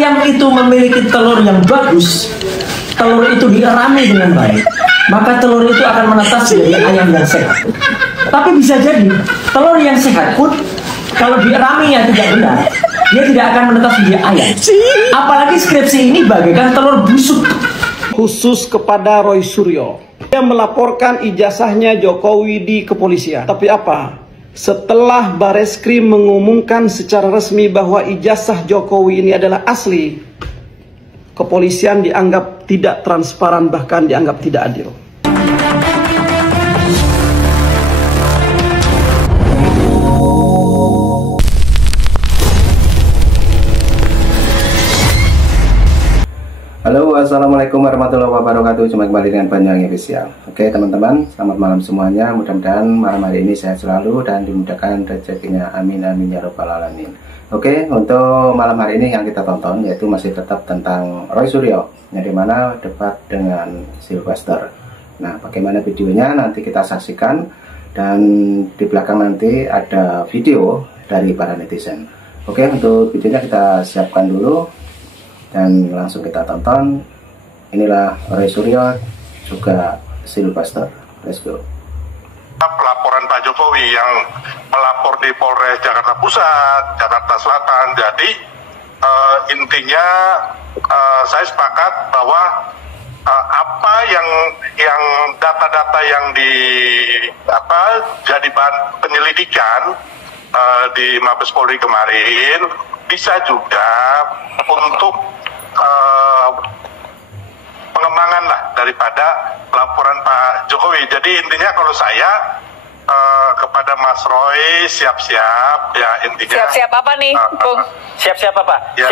ayam itu memiliki telur yang bagus, telur itu dierami dengan baik, maka telur itu akan menetas menjadi ayam yang sehat. Tapi bisa jadi telur yang sehat pun kalau dieraminya tidak benar, dia tidak akan menetas menjadi ayam. Apalagi skripsi ini bagaikan telur busuk. Khusus kepada Roy Suryo, dia melaporkan ijazahnya Jokowi di kepolisian. Tapi apa? Setelah Bareskrim mengumumkan secara resmi bahwa ijazah Jokowi ini adalah asli, kepolisian dianggap tidak transparan, bahkan dianggap tidak adil. Halo, assalamualaikum warahmatullahi wabarakatuh. Jumpa kembali dengan Banyuwangi Official. Oke teman-teman, selamat malam semuanya. Mudah-mudahan malam hari ini sehat selalu dan dimudahkan rezekinya. Amin amin ya robbal alamin. Oke, untuk malam hari ini yang kita tonton yaitu masih tetap tentang Roy Suryo, yang dimana debat dengan Sylvester. Nah, bagaimana videonya nanti kita saksikan, dan di belakang nanti ada video dari para netizen. Oke, untuk videonya kita siapkan dulu dan langsung kita tonton. Inilah Roy Suryo juga Sylvester. Let's go. Pelaporan Pak Jokowi yang melapor di Polres Jakarta Pusat, Jakarta Selatan. Jadi intinya saya sepakat bahwa apa yang data-data yang jadi bahan penyelidikan di Mabes Polri kemarin bisa juga untuk pengembangan lah daripada laporan Pak Jokowi. Jadi intinya kalau saya kepada Mas Roy, siap-siap ya intinya. Siap-siap apa nih, Bung? Siap-siap apa? Ya,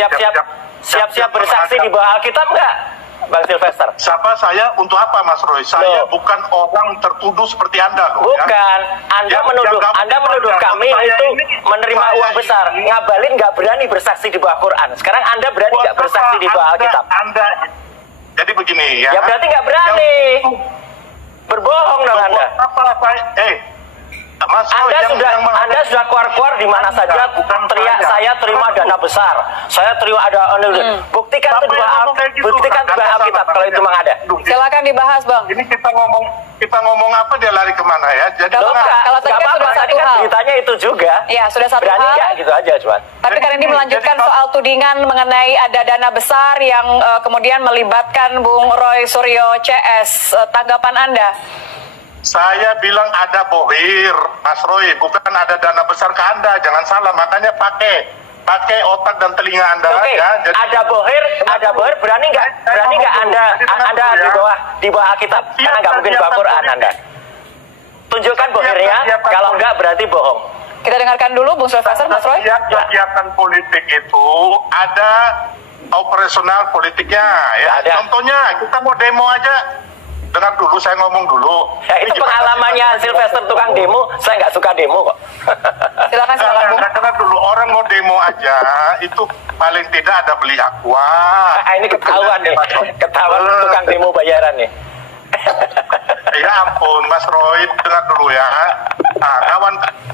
Siap-siap bersaksi di bawah Alkitab nggak, Bang Sylvester? Siapa saya untuk apa, Mas Roy? Saya bukan orang tertuduh seperti Anda. Bukan. Ya. Anda menuduh kami itu menerima uang besar. Ngabalin nggak berani bersaksi di bawah Quran. Sekarang Anda berani nggak bersaksi di bawah Alkitab? Jadi begini ya. Ya berarti nggak berani. Berbohong dong Anda. Mas Roy, Anda sudah keluar di mana saja teriak saya terima dana besar, saya terima ada buktikan itu dua Alkitab kalau itu memang ada. Silakan dibahas, Bang. Ini kita ngomong apa, dia lari kemana ya? Jadi kalau tadi kan sudah satu hal. Beritanya itu juga. Iya, sudah satu berani hal. Gak gitu aja, cuman. Tapi karena ini melanjutkan soal tudingan mengenai ada dana besar yang kemudian melibatkan Bung Roy Suryo CS. Tanggapan Anda? Saya bilang ada bohir, Mas Roy, bukan ada dana besar ke Anda, jangan salah. Makanya pakai otak dan telinga Anda. Oke, ya. Jadi, ada bohir, berani nggak Anda di bawah Alkitab? Karena nggak mungkin bawa Quran Anda. Tunjukkan bohirnya, kalau nggak berarti bohong. Kita dengarkan dulu Bung Sylvester, Mas Roy. Kegiatan politik itu ada operasional politiknya, ya. Contohnya kita mau demo aja. Dengar dulu, saya ngomong dulu. Ya, itu pengalamannya Sylvester tukang demo, saya nggak suka demo kok. Silakan Bung. Dengar dulu, orang mau demo aja, itu paling tidak ada beli aqua. Ini ketahuan nih, ketahuan tukang demo bayaran nih. Ya ampun, Mas Roy, dengar dulu ya. Nah,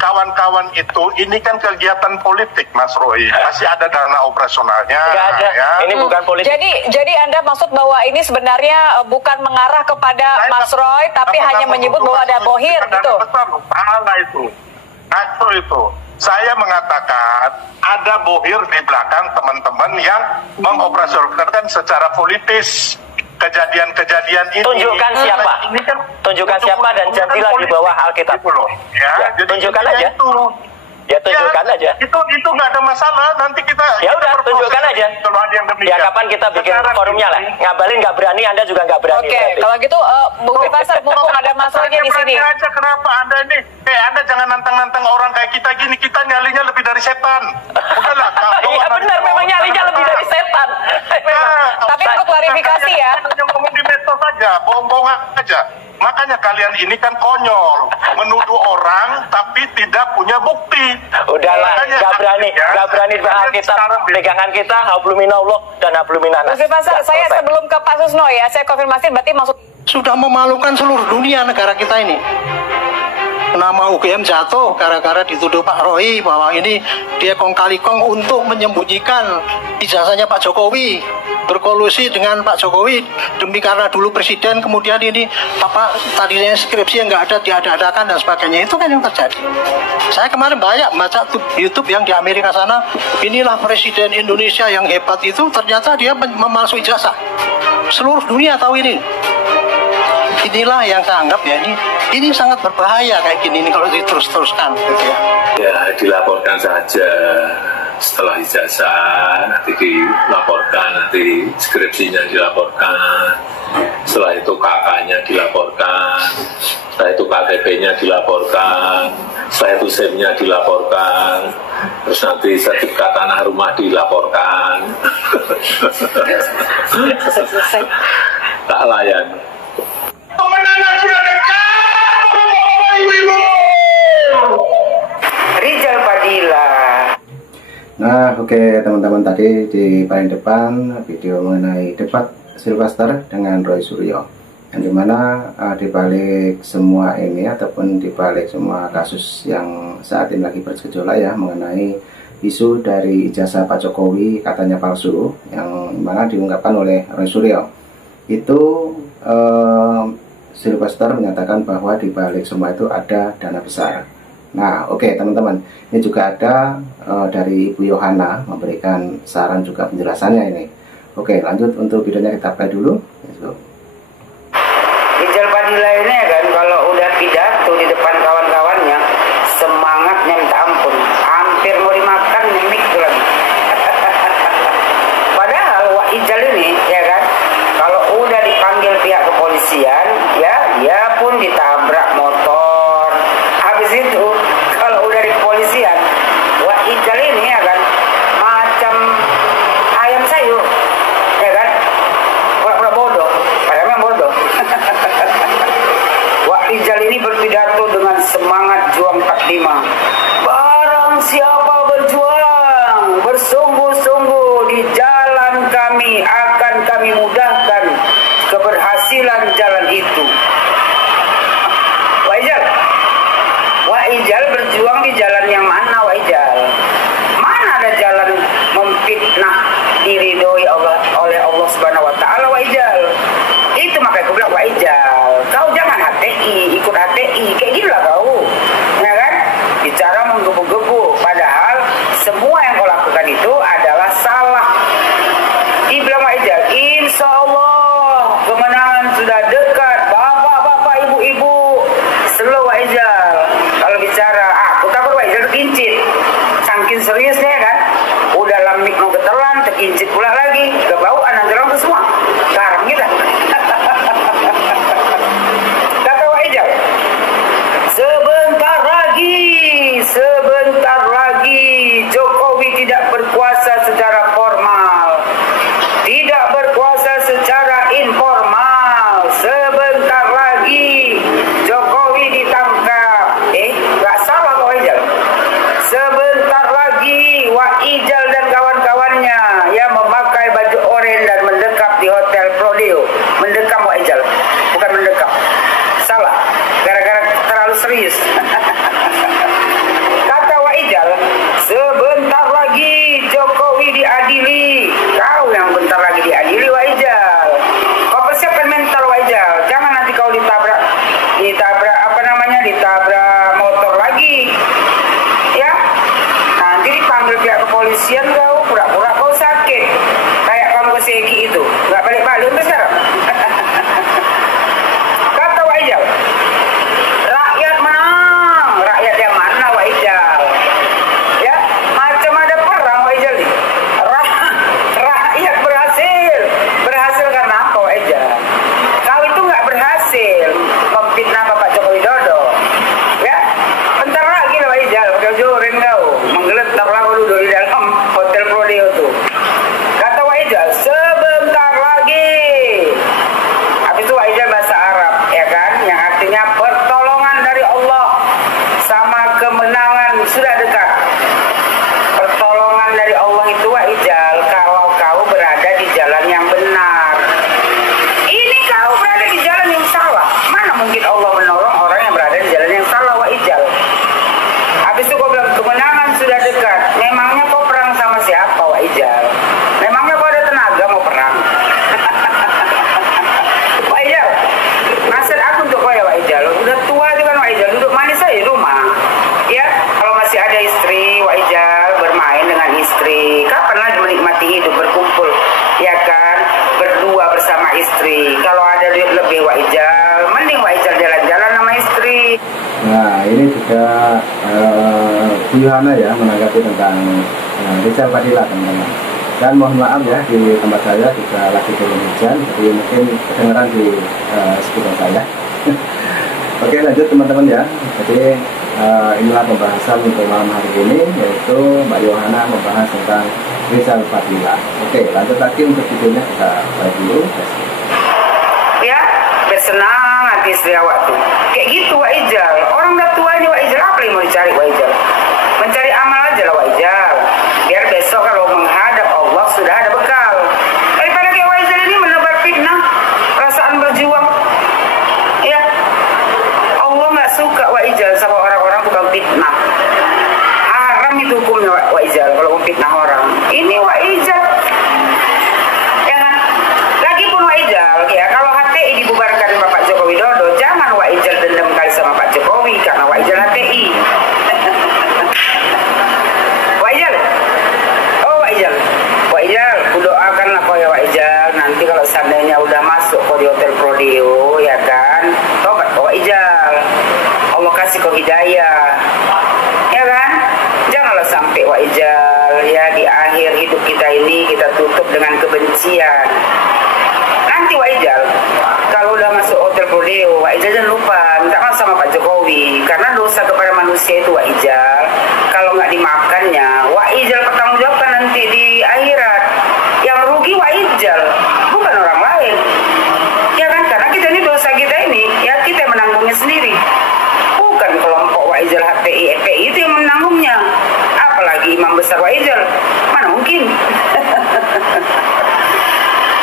kawan-kawan itu, ini kan kegiatan politik, Mas Roy. Masih ada dana operasionalnya. Nggak ada. Ya. Ini bukan politik. Jadi Anda maksud bahwa ini sebenarnya bukan mengarah kepada Mas Roy, tapi hanya menyebut bahwa ada bohir, gitu? Salah itu. Ngaco itu. Saya mengatakan ada bohir di belakang teman-teman yang mengoperasionalkan secara politis kejadian-kejadian ini. Tunjukkan siapa? Tunjukkan siapa dan jadilah di bawah Alkitab. Ya, tunjukkan aja. Ya tunjukkan aja. Itu nggak ada masalah. Nanti kita. Ya udah tunjukkan aja. Kalau ada yang demikian. Ya kapan kita bikin forumnya lah. Ngabalin nggak berani, Anda juga nggak berani. Oke, kalau gitu Bung Sylvester, mumpung ada Mas Roy di sini. Aja kenapa Anda ini? Anda jangan nantang-nantang orang kayak kita gini. Kita nyalinya lebih dari setan. Udahlah. Iya benar, memang nyalinya lebih dari setan. Tapi untuk klarifikasi ya. Hanya ngomong di medsos saja, bohong-bohongan aja. Makanya kalian ini kan konyol, menuduh orang tapi tidak punya bukti. Udahlah, nggak berani bahas kita. Pegangan kita hablumminallah dan hablumminanas. Saya sebelum ke Pak Susno ya, saya konfirmasi berarti maksud Sudah memalukan seluruh dunia negara kita ini. nama UGM jatuh gara-gara dituduh Pak Roy bahwa ini dia kong kali kong untuk menyembunyikan ijazahnya Pak Jokowi, berkolusi dengan Pak Jokowi demi karena dulu presiden, kemudian ini apa tadinya skripsi yang nggak ada diada-adakan dan sebagainya. Itu kan yang terjadi. Saya kemarin banyak baca YouTube yang di Amerika sana, inilah presiden Indonesia yang hebat, itu ternyata dia memalsu ijazah. Seluruh dunia tahu ini. Inilah yang saya anggap ya, ini sangat berbahaya kayak gini nih kalau diterus-teruskan gitu ya. Ya dilaporkan saja, setelah ijazah nanti dilaporkan, nanti skripsinya dilaporkan, setelah itu kakaknya dilaporkan, setelah itu KTP-nya dilaporkan, setelah itu SIM-nya dilaporkan, terus nanti sertifikat tanah rumah dilaporkan. Tak layan. Kemenangan sudah dekat, ibu-ibu. Rizal Fadila. Nah, oke teman-teman, tadi di paling depan video mengenai debat Sylvester dengan Roy Suryo, yang dimana dibalik semua ini ataupun dibalik semua kasus yang saat ini lagi bergejolak ya mengenai isu dari ijazah Pak Jokowi katanya palsu yang mana diungkapkan oleh Roy Suryo, itu Sylvester menyatakan bahwa di balik semua itu ada dana besar. Nah, oke teman-teman, ini juga ada dari Ibu Yohana memberikan saran juga penjelasannya ini. Oke, lanjut untuk videonya kita play dulu. Rizal Fadila ini kan kalau udah pidato di depan kawan-kawannya, semangatnya minta ampun, hampir mau dimakan mimik tuh lagi. Padahal Wak Ijal ini ya kan, kalau udah dipanggil pihak kepolisian ya dia pun ditabrak motor. Habis itu kalau udah di kepolisian, Wak Ijal ini ya kan macam ayam sayur ya kan, pura-pura bodoh padahal memang bodoh. Wak Ijal ini berpidato dengan semangat juang 45. Barang siapa berjuang bersungguh-sungguh di jalan kami, akan kami mudahkan keberhasilan jalan itu. Wak Ijal berjuang di jalan yang mana Wak Ijal? Mana ada jalan memfitnah diridhoi oleh Allah Subhanahu wa taala Wak Ijal? Itu makanya aku bilang Wak Ijal, kau jangan HTI, ikut HTI kayak gini lah kau. Ya kan? Bicara menggebu-gebu, padahal semua yang kau lakukan itu adalah salah. Dibilang Wak Ijal, insya Allah kemenangan sudah dekat. Bapak-bapak, ibu-ibu, slow Wak Ijal. Kalau bicara, aku takut Wak Ijal terkincit. Saking seriusnya kan, udah lamik mau ketelan, terkincit pula lagi, kebauan nanti orang itu semua. Garam kita. Kata Wak Ijal, sebentar lagi Jokowi tidak berkuasa secara formal, tidak berkuasa secara informal. Sebentar lagi Jokowi ditangkap. Gak salah Wak Ijal. Sebentar lagi Wak Ijal dan kawan-kawannya yang memakai ada Bu Yohana ya menanggapi tentang Rizal Fadila, teman-teman. Dan mohon maaf ya, di tempat saya juga lagi turun hujan, jadi mungkin kedengeran di sekitar saya. Oke, lanjut teman-teman ya. Jadi inilah pembahasan untuk malam hari ini, yaitu Mbak Yohana membahas tentang Rizal Fadila. Oke, lanjut lagi untuk videonya, kita play dulu. Ya, bersenang hati istri awak tuh. Kayak gitu Wak Ijal. Orang udah tua aja Wak Ijal, apa yang mau dicari Wak Ijal? Mencari amal aja lah Wak Ijal. Biar besok kalau menghadap Allah sudah ada bekal. Daripada kayak Wak Ijal ini menebar fitnah, perasaan berjuang. Ya, Allah nggak suka Wak Ijal sama orang-orang tukang fitnah. Haram itu hukumnya Wak Ijal kalau mau fitnah orang. Ini Wak Ijal. Ya kan? Lagipun Wak Ijal, ya kalau HTI dibubarkan Bapak Joko Widodo, jangan Wak Ijal dendam kali sama Pak Jokowi karena Wak Ijal HTI. Wak Ijal, oh Wak Ijal, Wak Ijal, kudoakanlah kau ya Wak Ijal. Nanti kalau seandainya udah masuk kau di Hotel Prodeo, ya kan, tobat kau Wak Ijal. Allah kasih kau hidayah, ya kan? Janganlah sampai Wak Ijal ya di akhir hidup kita ini kita tutup dengan kebencian. Nanti Wak Ijal, kalau udah masuk Hotel Prodeo, Wak Ijal jangan lupa minta maaf sama Pak Jokowi, karena dosa kepada manusia itu Wak Ijal, kalau nggak dimaafkannya, Wak Ijal pertanggungjawabkan nanti di akhirat. Yang rugi Wak Ijal, bukan orang lain. Ya kan, karena kita ini dosa kita ini, ya kita yang menanggungnya sendiri. Bukan kelompok Wak Ijal HTI, FPI itu yang menanggungnya. Apalagi imam besar Wak Ijal, mana mungkin.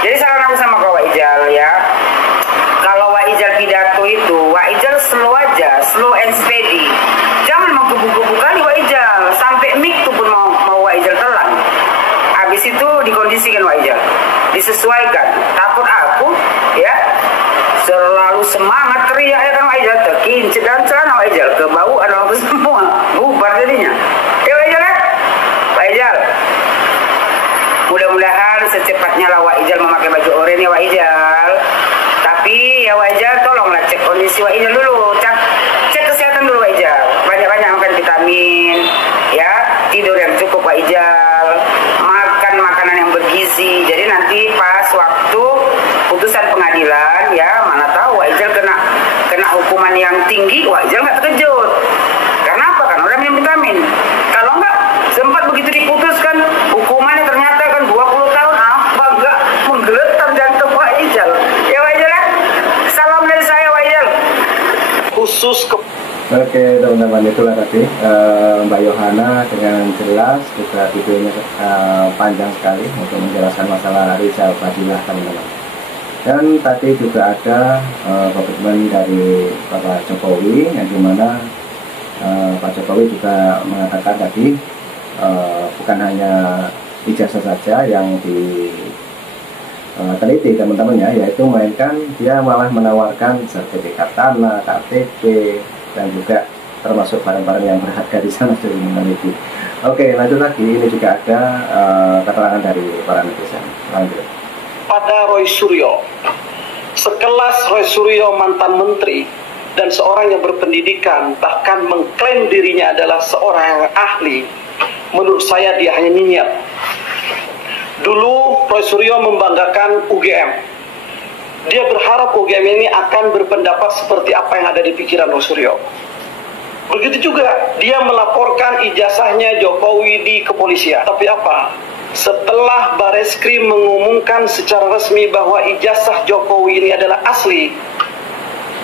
Jadi saran aku sama kau Wak Ijal ya, kalau Wak Ijal pidato itu, Wak Ijal slow aja, slow and steady. Jangan mau kubu-kubu kali Wak Ijal, sampai mic tuh pun mau Wak Ijal telan. Habis itu dikondisikan Wak Ijal, disesuaikan. Takut aku ya selalu semangat teriak ya kan Wak Ijal, terkincit dan celana Wak Ijal, kebauan apa semua, bubar jadinya. Ya Wak Ijal ya, Wak Ijal. Mudah-mudahan secepatnya lah Wak Ijal memakai baju oranye Wak Ijal. Tapi ya Wak Ijal tolonglah cek kondisi Wak Ijal dulu. Cek kesehatan dulu Wak Ijal. Banyak-banyak makan vitamin, ya, tidur yang cukup Wak Ijal, makan makanan yang bergizi. Jadi nanti pas waktu putusan pengadilan ya, mana tahu Wak Ijal kena hukuman yang tinggi, Wak Ijal nggak terkejut. Karena apa? Karena udah minum vitamin. Kalau nggak sempat begitu diputuskan hukumannya ternyata kan 20 tahun, apa enggak menggeletar jantung Wak Ijal. Ya Wak Ijal ya, salam dari saya Wak Ijal. Khusus ke Oke teman-teman, itulah tadi Mbak Yohana dengan jelas, juga videonya panjang sekali untuk menjelaskan masalah Rizal Fadila, teman-teman. Dan tadi juga ada komitmen dari Bapak Jokowi, yang dimana Pak Jokowi juga mengatakan tadi bukan hanya ijazah saja yang diteliti teman-teman ya, yaitu melainkan dia malah menawarkan sertifikat tanah, KTP, dan juga termasuk barang-barang yang berharga di sana sudah meneliti. Oke, lanjut lagi, ini juga ada keterangan dari para netizen. Lanjut. pada Roy Suryo, sekelas Roy Suryo mantan menteri dan seorang yang berpendidikan, bahkan mengklaim dirinya adalah seorang yang ahli, menurut saya dia hanya nyinyir. Dulu Roy Suryo membanggakan UGM. Dia berharap UGM ini akan berpendapat seperti apa yang ada di pikiran Roy Suryo. Begitu juga dia melaporkan ijazahnya Jokowi di kepolisian. Tapi apa? Setelah Bareskrim mengumumkan secara resmi bahwa ijazah Jokowi ini adalah asli,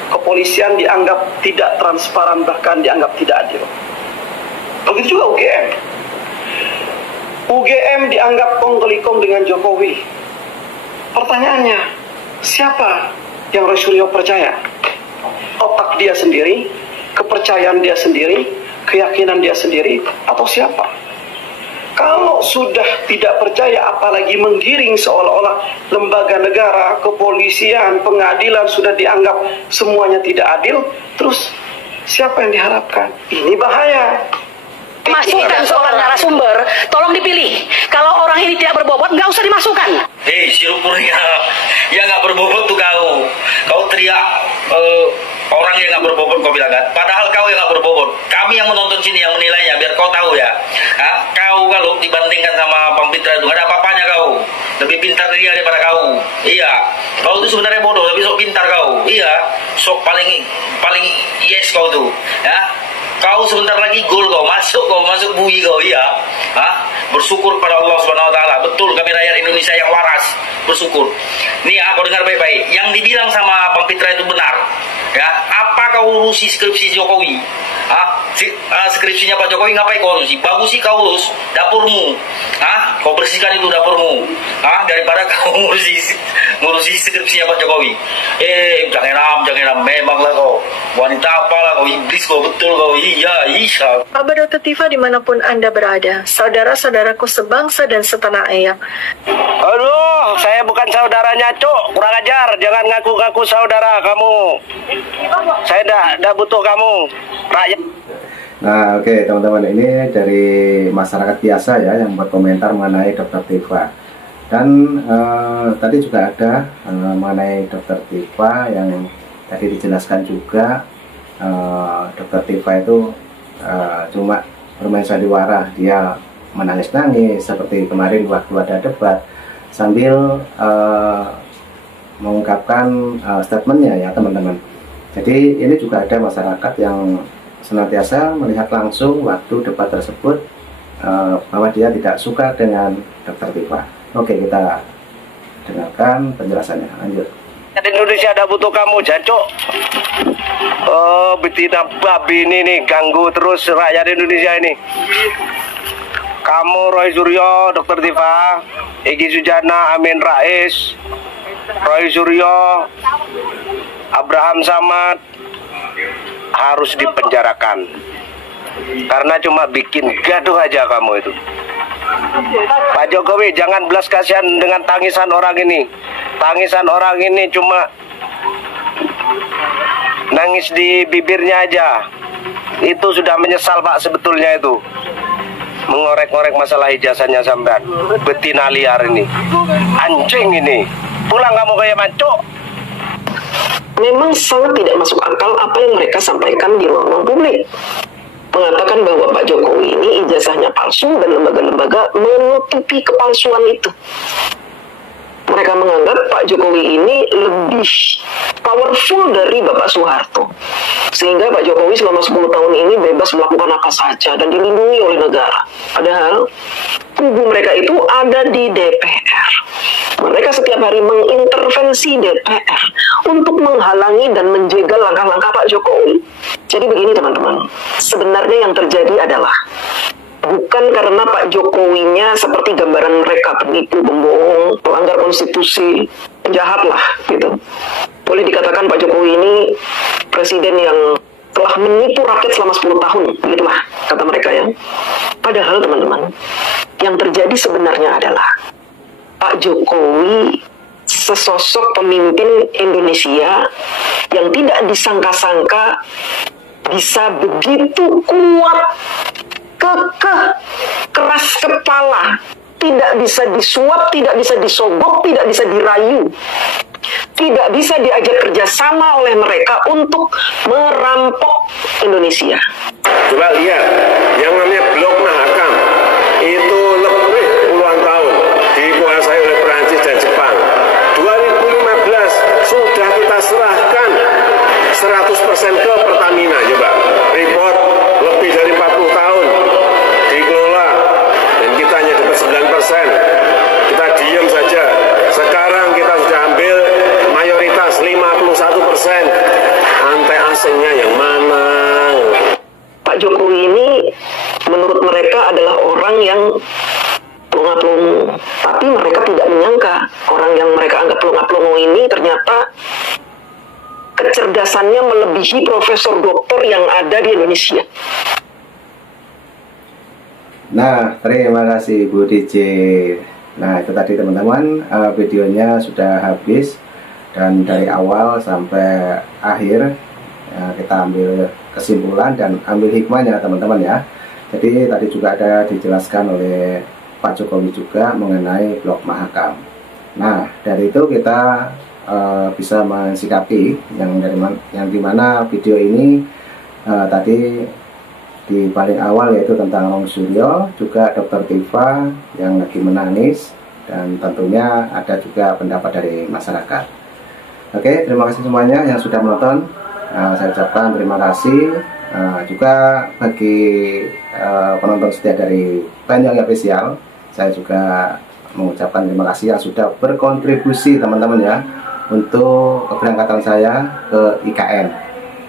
kepolisian dianggap tidak transparan, bahkan dianggap tidak adil. Begitu juga UGM. UGM dianggap kong-kali-kong dengan Jokowi. Pertanyaannya, siapa yang Roy Suryo percaya? Otak dia sendiri, kepercayaan dia sendiri, keyakinan dia sendiri, atau siapa? Kalau sudah tidak percaya, apalagi menggiring seolah-olah lembaga negara, kepolisian, pengadilan sudah dianggap semuanya tidak adil, terus siapa yang diharapkan? Ini bahaya. Masukkan seorang narasumber, tolong dipilih. Kalau orang ini tidak berbobot, nggak usah dimasukkan. Hei, si rupurnya, ya nggak berbobot tuh kau teriak Orang yang nggak berbobot kau bilang kan, padahal kau yang nggak berbobot. Kami yang menonton sini yang menilainya, biar kau tahu ya. Kau kalau dibandingkan sama Bang Pitra itu nggak ada apa-apanya kau. Lebih pintar dia daripada kau. Iya, kau itu sebenarnya bodoh tapi sok pintar kau. Iya, sok paling yes kau tuh. Ya, kau sebentar lagi gol kau masuk bui kau. Iya, bersyukur pada Allah Subhanahu Wa Taala. Betul, kami rakyat Indonesia yang waras bersyukur. Nih, kau dengar baik-baik. Yang dibilang sama Bang Pitra itu benar. Ya, apa kau urusi skripsi Jokowi? Skripsinya Pak Jokowi ngapain kau urusi? Bagus sih kau urus dapurmu. Kau bersihkan itu dapurmu. Daripada kau ngurusi skripsinya Pak Jokowi. Jangan memanglah kau wanita apalah kau, iblis kau, betul kau. Iya. Abah Dr. Tifa dimanapun Anda berada, saudara-saudaraku sebangsa dan setanah air. Aduh, saya bukan saudaranya, Cuk. Kurang ajar, jangan ngaku-ngaku saudara kamu. Saya dah butuh kamu, rakyat. Nah, oke, teman-teman, ini dari masyarakat biasa ya yang berkomentar mengenai Dr. Tifa. Dan tadi juga ada mengenai Dr. Tifa yang tadi dijelaskan juga. Dr. Tifa itu cuma bermain sandiwara, dia menangis-nangis seperti kemarin waktu ada debat sambil mengungkapkan statementnya ya teman-teman. Jadi ini juga ada masyarakat yang senantiasa melihat langsung waktu debat tersebut bahwa dia tidak suka dengan Dr. Tifa. Oke, kita dengarkan penjelasannya. Lanjut. Indonesia ada butuh kamu, Jancuk. Betina babi ini nih ganggu terus rakyat Indonesia ini. Kamu Roy Suryo, Dr. Tifa, Egy Sujana, Amin Rais, Roy Suryo, Abraham Samad harus dipenjarakan karena cuma bikin gaduh aja kamu itu. Pak Jokowi, jangan belas kasihan dengan tangisan orang ini. Tangisan orang ini cuma nangis di bibirnya aja. Itu sudah menyesal Pak sebetulnya itu. Mengorek-ngorek masalah ijazahnya sampean. Betina liar ini. Anjing ini. Pulang kamu kayak mancuk. Memang sangat tidak masuk akal apa yang mereka sampaikan di ruang publik. Mengatakan bahwa Pak Jokowi ini ijazahnya palsu dan lembaga-lembaga menutupi kepalsuan itu. Mereka menganggap Pak Jokowi ini lebih powerful dari Bapak Soeharto. Sehingga Pak Jokowi selama 10 tahun ini bebas melakukan apa saja dan dilindungi oleh negara. Padahal kubu mereka itu ada di DPR. Mereka setiap hari mengintervensi DPR untuk menghalangi dan menjegal langkah-langkah Pak Jokowi. Jadi begini teman-teman, sebenarnya yang terjadi adalah bukan karena Pak Jokowinya seperti gambaran mereka, penipu, pembohong, pelanggar konstitusi, penjahat lah gitu. Boleh dikatakan Pak Jokowi ini presiden yang telah menipu rakyat selama 10 tahun, begitulah kata mereka ya. Padahal teman-teman, yang terjadi sebenarnya adalah Pak Jokowi sesosok pemimpin Indonesia yang tidak disangka-sangka bisa begitu kuat, kekeh, keras kepala, tidak bisa disuap, tidak bisa disogok, tidak bisa dirayu, tidak bisa diajak kerjasama oleh mereka untuk merampok Indonesia. Coba lihat, yang namanya Blok Mahakam itu lebih puluhan tahun dikuasai oleh Perancis dan Jepang. 2015 sudah kita serahkan 100% ke Pertamina, coba report lebih dari 40 tahun dikelola dan kita hanya dapat 9%. Kita diam saja. Sekarang kita sudah ambil mayoritas 51%. Antai asingnya yang mana? Pak Jokowi ini menurut mereka adalah orang yang pelongo-pelongo, tapi mereka tidak menyangka orang yang mereka anggap pelongo-pelongo ini ternyata kecerdasannya melebihi profesor doktor yang ada di Indonesia. Nah, terima kasih Bu DJ. Nah, itu tadi teman-teman, videonya sudah habis dan dari awal sampai akhir kita ambil kesimpulan dan ambil hikmahnya teman-teman ya. Jadi tadi juga ada dijelaskan oleh Pak Jokowi juga mengenai Blok Mahakam. Nah, dari itu kita bisa mensikapi yang dimana video ini tadi di paling awal yaitu tentang Roy Suryo, juga Dr. Tifa yang lagi menangis, dan tentunya ada juga pendapat dari masyarakat. Oke, terima kasih semuanya yang sudah menonton. Saya ucapkan terima kasih juga bagi penonton setia dari Banyuwangi Official. Saya juga mengucapkan terima kasih yang sudah berkontribusi teman-teman ya untuk keberangkatan saya ke IKN.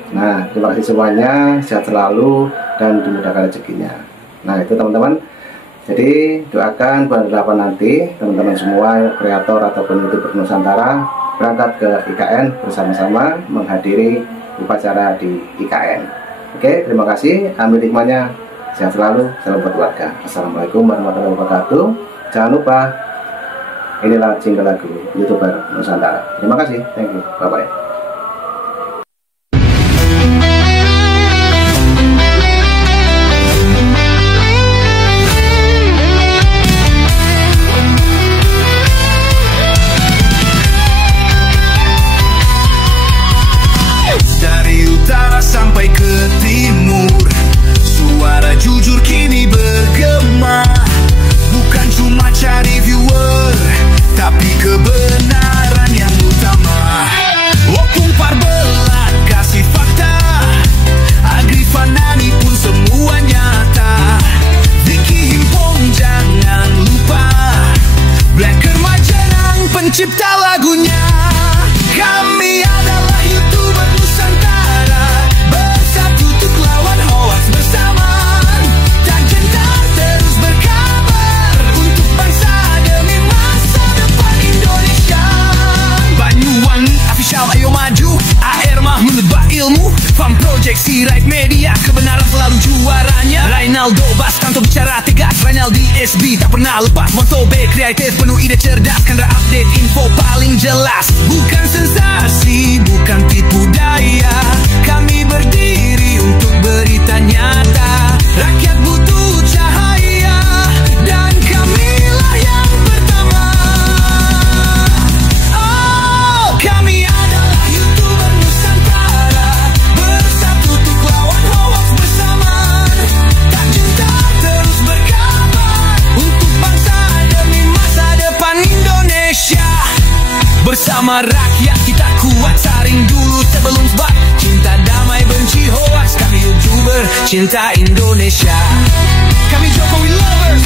Nah, terima kasih semuanya, sehat selalu dan dimudahkan rezekinya. Nah, itu teman-teman. Jadi doakan bulan 8 nanti teman-teman semua kreator ataupun YouTuber Nusantara berangkat ke IKN bersama-sama menghadiri upacara di IKN. Oke, terima kasih. Ambil hikmahnya. Sehat selalu. Salam buat keluarga. Assalamualaikum warahmatullahi wabarakatuh. Jangan lupa, inilah jingle lagu YouTuber Nusantara. Terima kasih. Thank you. Bye-bye. Sampai ke timur, suara jujur kini bergema. Bukan cuma cari viewer, tapi kebenaran yang utama. Opung Parbelat kasih fakta, Agrifanani pun semua nyata. Vicky Himpong jangan lupa, Blacker Majenang pencipta lagunya. Kami adalah YouTuber Nusantara, bersatu untuk lawan hoax bersamaan. Tak gentar terus berkabar untuk bangsa demi masa depan Indonesia. Banyuwangi Official ayo maju, AR mah menebak ilmu. Farm Project Sirait Media, kebenaran selalu juaranya. Rainaldo Baskanto bicara tegas, Rainaldi SB tak pernah lepas. Moto B kreatif penuh ide cerdas, karena update info paling jelas. Bukan sensasi, bukan tipu daya, kami berdiri untuk berita nyata. Rakyat butuh cahaya, dan kamilah yang pertama. Oh, kami adalah YouTuber Nusantara, bersatu untuk lawan hoax bersamaan. Tak gentar terus berkabar untuk bangsa demi masa depan Indonesia. Bersama rakyat kita kuat, saring dulu sebelum sebar. Cinta damai benci hoax, kami YouTuber cinta Indonesia. Kami Jokowi lovers.